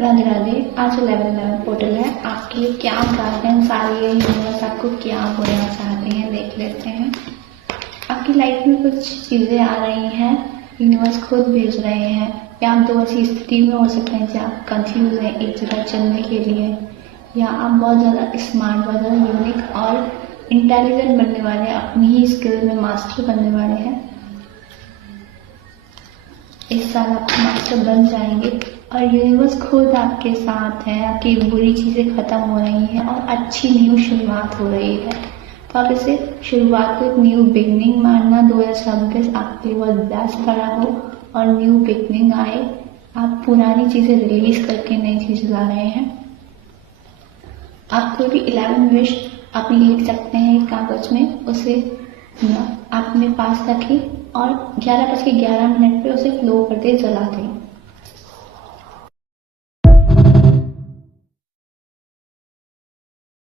राधे राधे। आज 11/11 पोर्टल है, आपके लिए क्या गाइडेंस आ रही है, यूनिवर्स आपको क्या बोलना चाहते हैं देख लेते हैं। आपकी लाइफ में कुछ चीज़ें आ रही हैं, यूनिवर्स खुद भेज रहे हैं, या आप दो ऐसी स्थिति में हो सकते हैं जहाँ आप कंफ्यूज हैं एक जगह चलने के लिए, या आप बहुत ज़्यादा स्मार्ट, बहुत ज़्यादा यूनिक और इंटेलिजेंट बनने वाले हैं, अपनी ही स्किल में मास्टर बनने वाले हैं। इस साल आप मास्टर बन जाएंगे और यूनिवर्स खुद आपके साथ है। आपकी बुरी चीज़ें खत्म हो रही हैं और अच्छी न्यू शुरुआत हो रही है। तो आप इसे शुरुआत को एक न्यू बिगनिंग मानना। 2026 आपके लिए बहुत बेस्ट रहा हो और न्यू बिगनिंग आए। आप पुरानी चीज़ें रिलीज करके नई चीज़ ला रहे हैं। आप कोई भी 11 विश आप लिख सकते हैं एक कागज में, उसे अपने पास रखें और 11:11 पे उसे फ्लो करते जला दें।